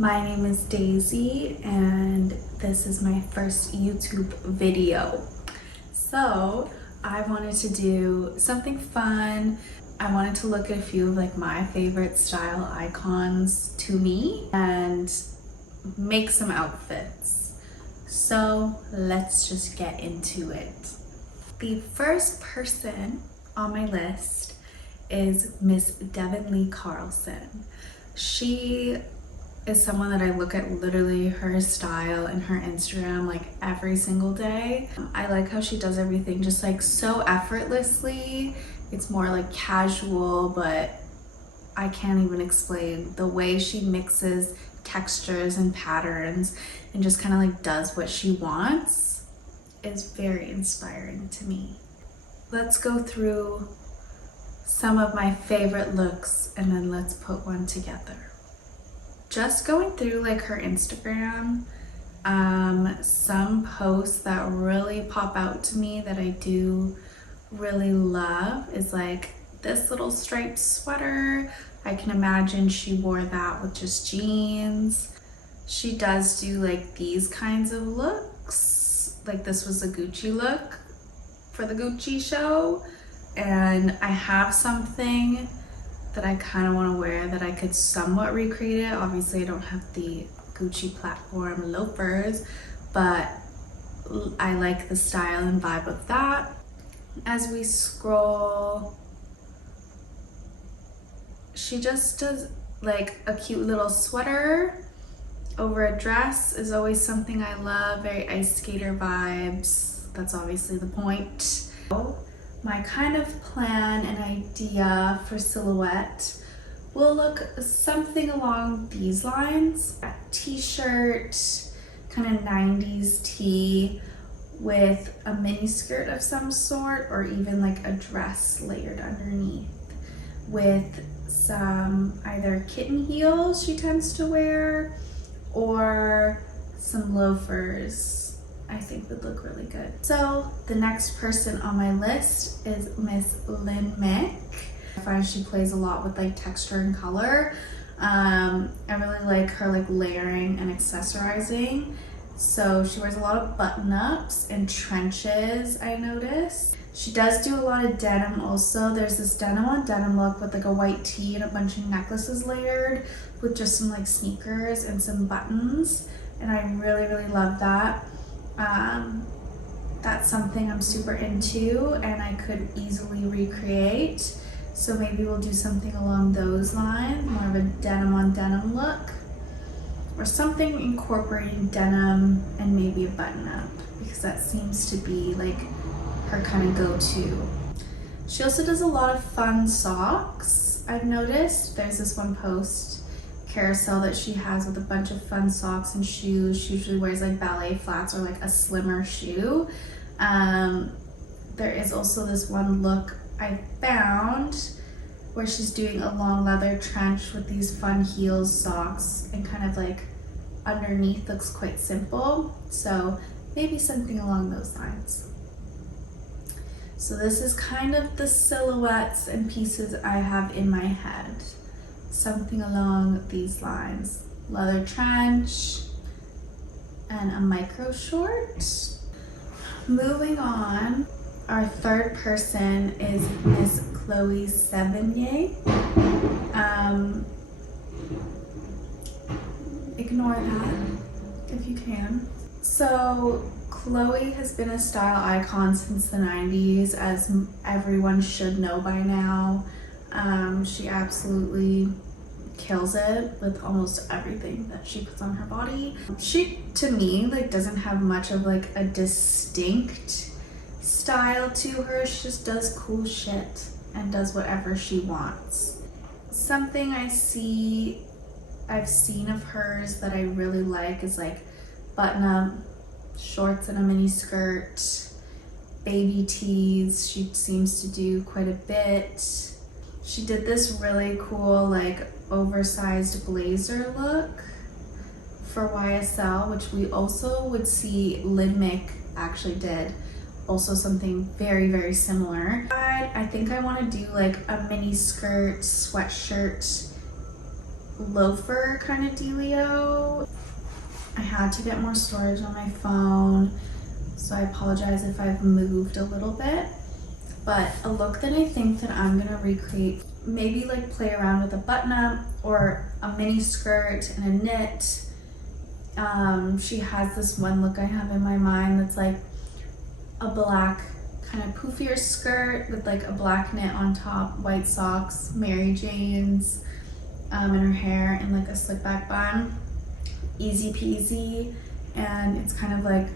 My name is Daisy and this is my first YouTube video. So I wanted to do something fun. I wanted to look at a few of my favorite style icons to me and make some outfits. So let's just get into it. The first person on my list is Miss Devon Lee Carlson. She is someone that I look at literally her style and her Instagram every single day. I like how she does everything just so effortlessly. It's more casual, but I can't even explain the way she mixes textures and patterns and just kind of does what she wants is very inspiring to me. Let's go through some of my favorite looks and then let's put one together. Just going through her Instagram, some posts that really pop out to me that I do really love is this little striped sweater. I can imagine she wore that with just jeans. She does do these kinds of looks. This was a Gucci look for the Gucci show, and I have something that I kind of want to wear that I could somewhat recreate it. Obviously I don't have the Gucci platform loafers, but I like the style and vibe of that. As we scroll, she just does a cute little sweater over a dress is always something I love. Very ice skater vibes. That's obviously the point. My kind of plan and idea for silhouette will look something along these lines. A t-shirt, kind of 90s tee with a mini skirt of some sort, or even a dress layered underneath with some either kitten heels she tends to wear or some loafers. I think would look really good. So the next person on my list is Miss Linmick. I find she plays a lot with texture and color. I really like her layering and accessorizing. So she wears a lot of button-ups and trenches, I noticed. She does do a lot of denim also. There's this denim on denim look with a white tee and a bunch of necklaces layered with just some sneakers and some buttons. And I really love that. That's something I'm super into and I could easily recreate. So maybe we'll do something along those lines, more of a denim on denim look, or something incorporating denim and maybe a button up, because that seems to be her kind of go-to. She also does a lot of fun socks. I've noticed there's this one post carousel that she has with a bunch of fun socks and shoes. She usually wears ballet flats or a slimmer shoe. There is also this one look I found where she's doing a long leather trench with these fun heels, socks, and kind of underneath looks quite simple. So maybe something along those lines. So this is kind of the silhouettes and pieces I have in my head. Something along these lines. Leather trench and a micro short. Moving on, our third person is Miss Chloe Sevigny. Ignore that if you can. So Chloe has been a style icon since the 90s, as everyone should know by now. She absolutely kills it with almost everything that she puts on her body. She, to me, doesn't have much of a distinct style to her. She just does cool shit and does whatever she wants. Something I've seen of hers that I really like is button-up shorts and a mini skirt, baby tees. She seems to do quite a bit. She did this really cool oversized blazer look for YSL, which we also would see Linmick actually did also something very similar. I think I want to do a mini skirt, sweatshirt loafer kind of dealio. I had to get more storage on my phone, so I apologize if I've moved a little bit. But a look that I think that I'm gonna recreate, maybe like play around with a button up or a mini skirt and a knit. She has this one look I have in my mind that's like a black kind of poofier skirt with like a black knit on top, white socks, Mary Jane's, and her hair in like a slick back bun. Easy peasy, and it's kind of like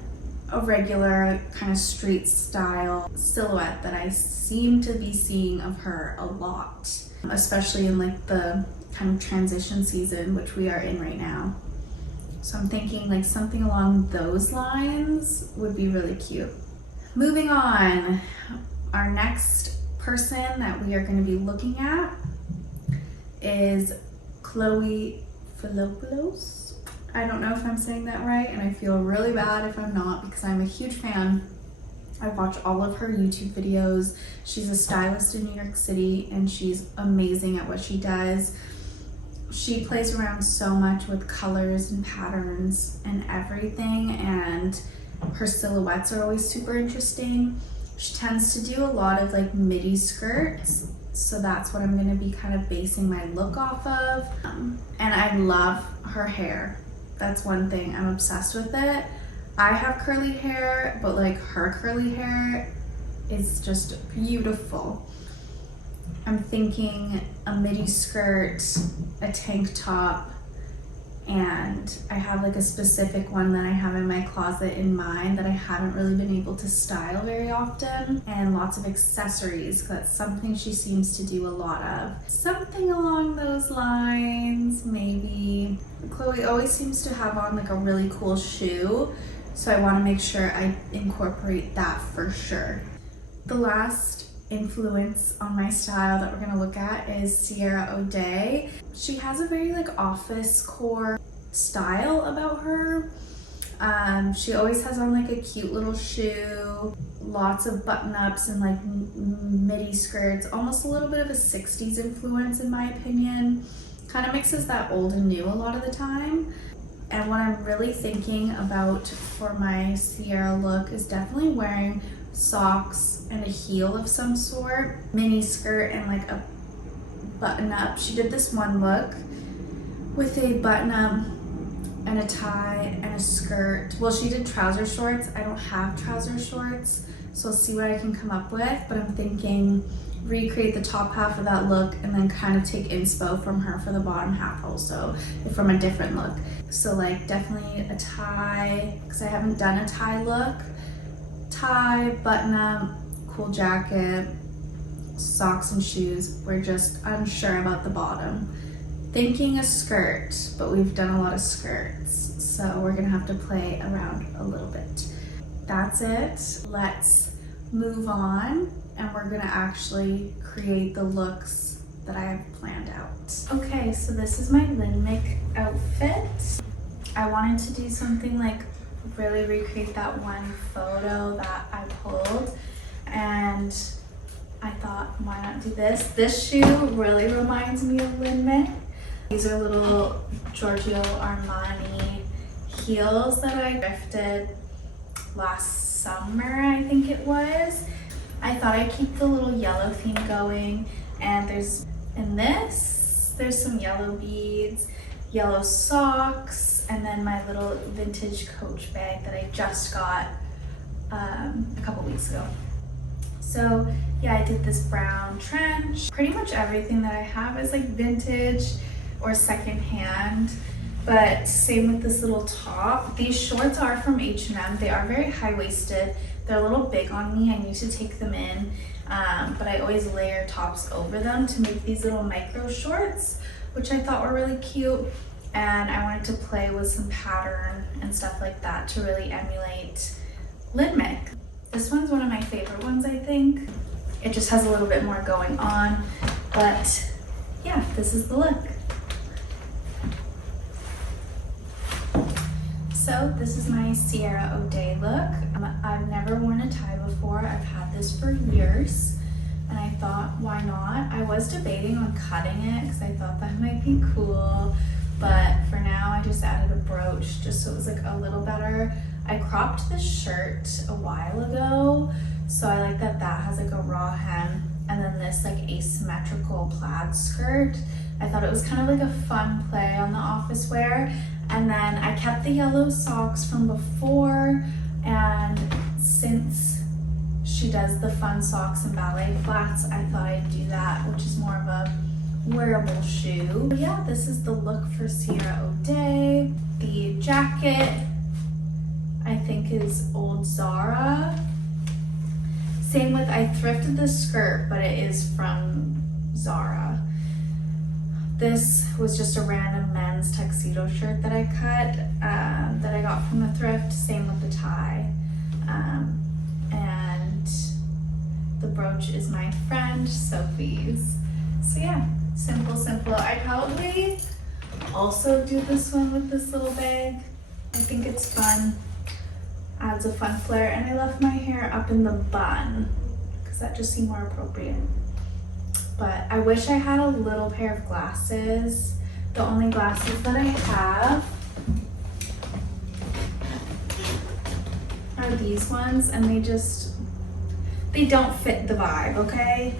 a regular kind of street style silhouette that I seem to be seeing of her a lot, especially in like the kind of transition season which we are in right now. So I'm thinking like something along those lines would be really cute. Moving on, our next person that we are going to be looking at is Chloe Pulos. I don't know if I'm saying that right, and I feel really bad if I'm not, because I'm a huge fan. I watch all of her YouTube videos. She's a stylist in New York City, and she's amazing at what she does. She plays around so much with colors and patterns and everything, and her silhouettes are always super interesting. She tends to do a lot of like midi skirts, so that's what I'm gonna be kind of basing my look off of. And I love her hair. That's one thing, I'm obsessed with it. I have curly hair, but like her curly hair is just beautiful. I'm thinking a midi skirt, a tank top, and I have like a specific one that I have in my closet in mind that I haven't really been able to style very often, and lots of accessories. That's something she seems to do a lot of. Something along those lines, maybe. Chloe always seems to have on like a really cool shoe, so I want to make sure I incorporate that for sure. The last influence on my style that we're going to look at is Sierra O'Day. She has a very like office core style about her. She always has on like a cute little shoe, lots of button-ups and like midi skirts, almost a little bit of a 60s influence in my opinion. Kind of mixes that old and new a lot of the time. And what I'm really thinking about for my Sierra look is definitely wearing socks and a heel of some sort, mini skirt and like a button up. She did this one look with a button up and a tie and a skirt. Well, she did trouser shorts. I don't have trouser shorts, so I'll see what I can come up with, but I'm thinking recreate the top half of that look and then kind of take inspo from her for the bottom half also, from a different look. So like definitely a tie, because I haven't done a tie look. Tie, button up, cool jacket, socks and shoes. We're just unsure about the bottom. Thinking a skirt, but we've done a lot of skirts, so we're gonna have to play around a little bit. That's it. Let's move on, and we're gonna actually create the looks that I have planned out. Okay, so this is my Linmick outfit. I wanted to do something like really recreate that one photo that I pulled, and I thought, why not do this? This shoe really reminds me of Linmick. These are little Giorgio Armani heels that I thrifted last summer, I think it was. I thought I'd keep the little yellow theme going, and there's some yellow beads, yellow socks, and then my little vintage Coach bag that I just got a couple weeks ago. So yeah, I did this brown trench. Pretty much everything that I have is like vintage or secondhand, but same with this little top. These shorts are from H&M. They are very high-waisted. They're a little big on me. I need to take them in, but I always layer tops over them to make these little micro shorts, which I thought were really cute. And I wanted to play with some pattern and stuff like that to really emulate Linmick. This one's one of my favorite ones, I think. It just has a little bit more going on, but yeah, this is the look. So this is my Sierra O'Day look. I've never worn a tie before. I've had this for years, and I I thought, why not? I was debating on cutting it because I thought that might be cool, but for now I just added a brooch just so it was like a little better. I cropped this shirt a while ago, so I like that that has like a raw hem, and then this like asymmetrical plaid skirt. I thought it was kind of like a fun play on the office wear. And then I kept the yellow socks from before, and since she does the fun socks and ballet flats, I thought I'd do that, which is more of a wearable shoe. But yeah, this is the look for Sierra O'Day. The jacket, I think, is old Zara. Same with, I thrifted the skirt, but it is from Zara. This was just a random men's tuxedo shirt that I cut, that I got from the thrift. Same with the tie. And the brooch is my friend Sophie's. So yeah, simple, simple. I'd probably also do this one with this little bag. I think it's fun. Adds a fun flair, and I left my hair up in the bun because that just seemed more appropriate. But I wish I had a little pair of glasses. The only glasses that I have are these ones, and they don't fit the vibe, okay?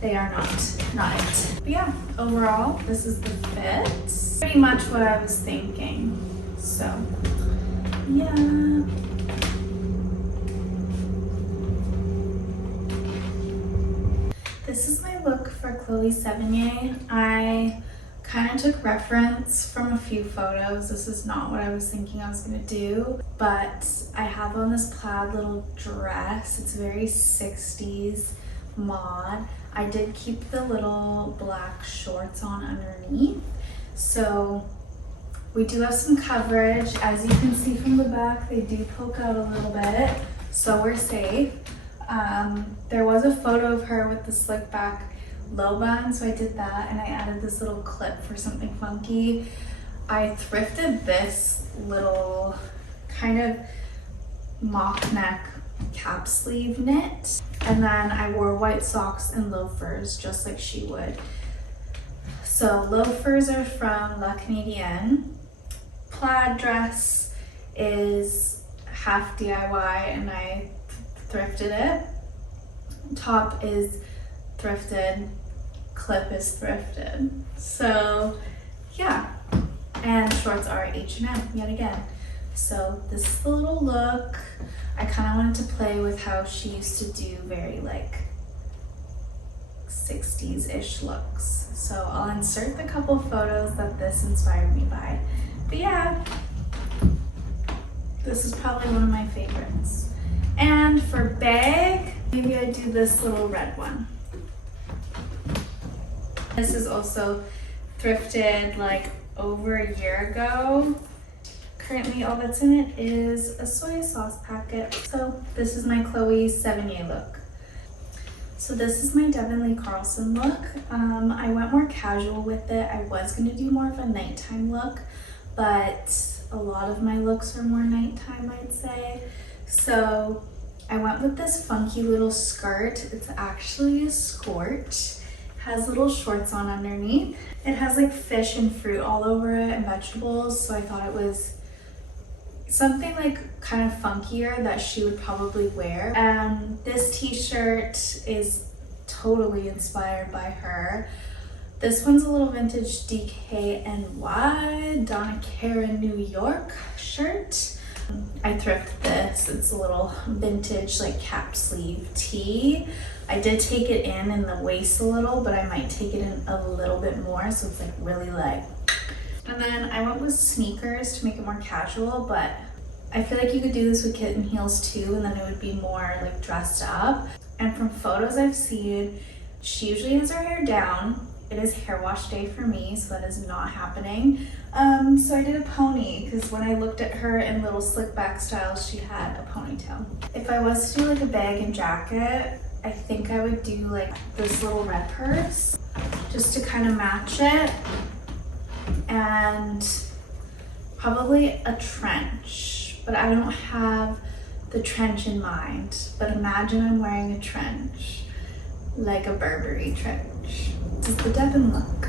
They are not it. But yeah, overall, this is the fit. Pretty much what I was thinking. So, yeah. This is my look for Chloe Sevigny. I kind of took reference from a few photos. This is not what I was thinking I was gonna do, but I have on this plaid little dress. It's very 60s mod. I did keep the little black shorts on underneath. So we do have some coverage. As you can see from the back, they do poke out a little bit, so we're safe. There was a photo of her with the slick back low bun, so I did that, and I added this little clip for something funky. I thrifted this little kind of mock neck cap sleeve knit, and then I wore white socks and loafers just like she would. So loafers are from La Canadienne. Plaid dress is half DIY and I thrifted it. Top is thrifted, clip is thrifted. So yeah, and shorts are H&M yet again. So this is the little look. I kind of wanted to play with how she used to do very like 60s-ish looks. So I'll insert the couple photos that this inspired me by. But yeah, this is probably one of my favorites. And for bag, maybe I do this little red one. This is also thrifted like over a year ago. Currently all that's in it is a soy sauce packet. So this is my Chloe Sevigny look. So this is my Devon Lee Carlson look. I went more casual with it. I was gonna do more of a nighttime look, but a lot of my looks are more nighttime, I'd say. So I went with this funky little skirt. It's actually a skirt. Has little shorts on underneath. It has like fish and fruit all over it and vegetables, so I thought it was something like kind of funkier that she would probably wear. And this t-shirt is totally inspired by her. This one's a little vintage DKNY, Donna Karan, New York shirt. I thrifted this. It's a little vintage like cap sleeve tee. I did take it in the waist a little, but I might take it in a little bit more so it's like really light. And then I went with sneakers to make it more casual, but I feel like you could do this with kitten heels too, and then it would be more like dressed up. And from photos I've seen, she usually has her hair down. It is hair wash day for me, so that is not happening. So I did a pony because when I looked at her in little slick back styles, she had a ponytail. If I was to do like a bag and jacket, I think I would do like this little red purse just to kind of match it, and probably a trench, but I don't have the trench in mind. But imagine I'm wearing a trench like a Burberry trench. This is the Devon look.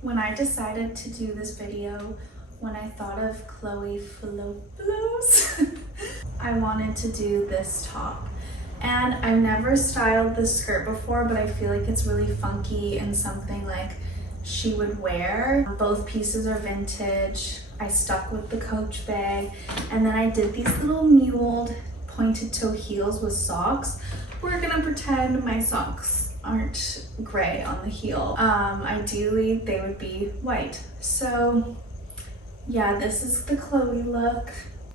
When I decided to do this video, when I thought of Chloe Pulos, I wanted to do this top. And I've never styled this skirt before, but I feel like it's really funky and something like she would wear. Both pieces are vintage. I stuck with the Coach bag, and then I did these little muled pointed toe heels with socks. We're gonna pretend my socks aren't gray on the heel. Ideally they would be white. So yeah, this is the Chloe look.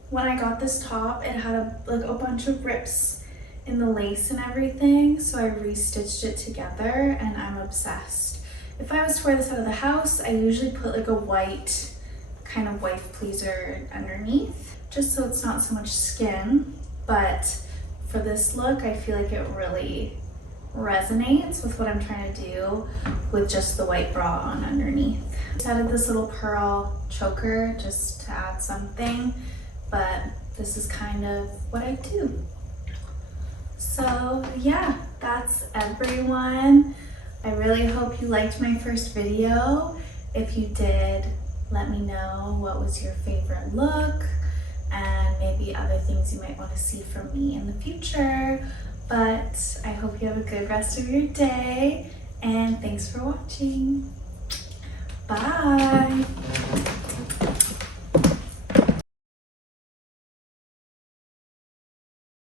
When I got this top, it had a bunch of rips in the lace and everything, so I restitched it together and I'm obsessed. If I was to wear this out of the house, I usually put like a white kind of wife pleaser underneath, just so it's not so much skin. But for this look, I feel like it really resonates with what I'm trying to do with just the white bra on underneath. I added this little pearl choker just to add something, but this is kind of what I do. So yeah, that's everyone. I really hope you liked my first video. If you did, let me know what was your favorite look and maybe other things you might want to see from me in the future. But I hope you have a good rest of your day, and thanks for watching. Bye.